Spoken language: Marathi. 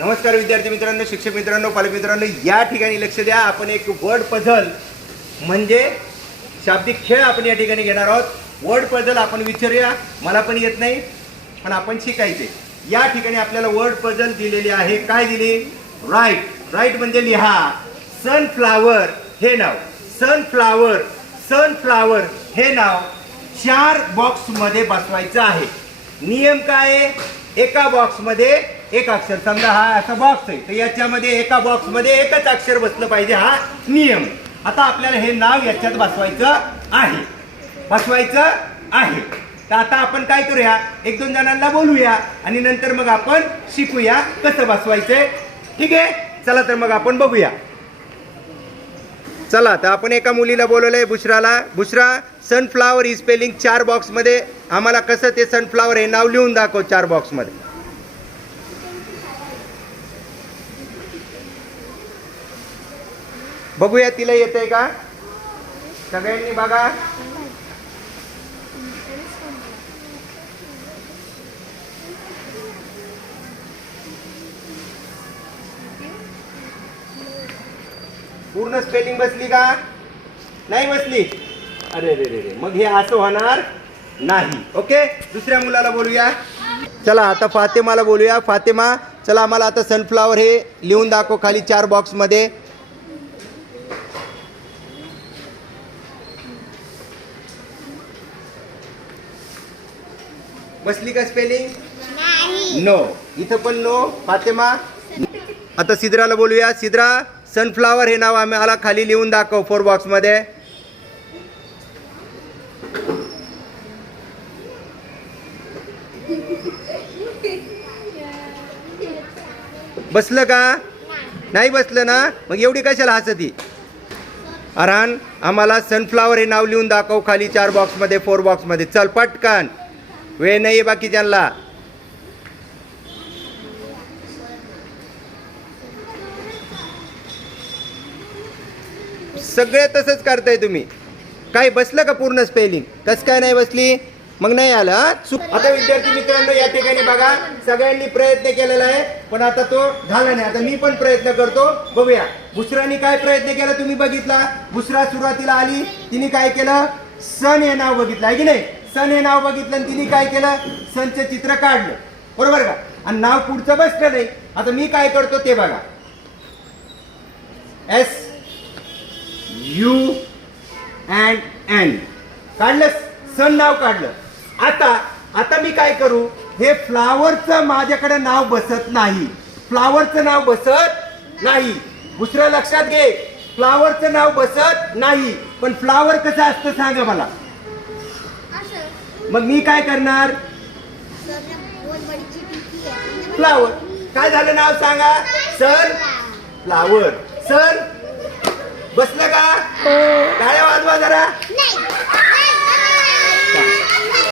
नमस्कार विद्यार्थी मित्रांनो शिक्षक मित्रांनो पालक मित्रांनो या ठिकाणी लक्ष द्या. आपण एक वर्ड पझल म्हणजे शाब्दिक खेळ आपण या ठिकाणी घेणार आहोत. वर्ड पझल आपण विचारूया. मला पण येत नाही पण आपण शिकायचे. या ठिकाणी आपल्याला वर्ड पझल दिलेली आहे. काय दिली? राईट राईट म्हणजे लिहा. सनफ्लावर हे नाव. सनफ्लावर सनफ्लावर हे नाव चार बॉक्समध्ये बसवायचं आहे. नियम काय आहे? एका बॉक्समध्ये एक अक्षर. समजा हा असा बॉक्स आहे. तर याच्यामध्ये एका बॉक्समध्ये एकच अक्षर बसलं पाहिजे हा नियम. आता आपल्याला हे नाव याच्यात बसवायचं आहे. बसवायचं आहे. तर आता आपण काय करूया? एक दोन जणांना बोलूया आणि नंतर मग आपण शिकूया कसं बसवायचंय. ठीक आहे? चला तर मग आपण बघूया. चला तर आपण एका मुलीला बोलवलं आहे बुशराला. बुशरा सनफ्लावर ही स्पेलिंग चार बॉक्समध्ये आम्हाला कसं ते सनफ्लावर हे नाव लिहून दाखव चार बॉक्समध्ये बघूया तिला येतंय का? सगळ्यांनी बघा. पूर्ण स्पेलिंग बसली का? नाही बसली? अरे रे रे रे मग हे असं होणार नाही. ओके दुसऱ्या मुलाला बोलूया. चला आता फातेमाला बोलूया. फातेमा चला आम्हाला आता सनफ्लावर हे लिहून दाखव खाली चार बॉक्समध्ये बसली का स्पेलिंग नाही. नो इथं पण नो फातेमा? आता सिद्राला बोलूया. सिद्रा? सनफ्लावर हे नाव आम्हाला खाली लिहून दाखव फोर बॉक्समध्ये बसलं का? नाही बसलं ना? मग एवढी कशाला हसती? अरान आम्हाला सनफ्लावर हे नाव लिहून दाखव खाली चार बॉक्समध्ये फोर बॉक्समध्ये चल पटकन. वेळ नाही आहे बाकीच्यांना सगळे तसंच करताय तुम्ही. काय बसलं का पूर्ण स्पेलिंग कस काय नाही बसली? मग नाही आलं चुक आता विद्यार्थी मित्रांनो या ठिकाणी बघा सगळ्यांनी प्रयत्न केलेला आहे पण आता तो झाला नाही. आता मी पण प्रयत्न करतो बघूया. बुसरानी काय प्रयत्न केला तुम्ही बघितला? बुसरा सुरुवातीला आली तिने काय केलं? सन हे नाव बघितलं आहे की नाही? सन हे नाव बघितलं आणि तिने काय केलं? सनचं चित्र काढलं. बरोबर का? आणि नाव पुढचं बसलं नाही. आता मी काय करतो ते बघा. एस काढलं सन नाव काढलं. आता आता मी काय करू? हे फ्लावरचं माझ्याकडे नाव बसत नाही. फ्लावरचं नाव बसत नाही. दुसरं लक्षात घे फ्लावरचं नाव बसत नाही. पण फ्लावर कसं असतं सांगा मला. असं. मग मी काय करणार? है फ्लावर. काय झालं नाव सांगा? सर? फ्लावर. सर? बसलं का? टाळ्या वाजवा जरा. नहीं.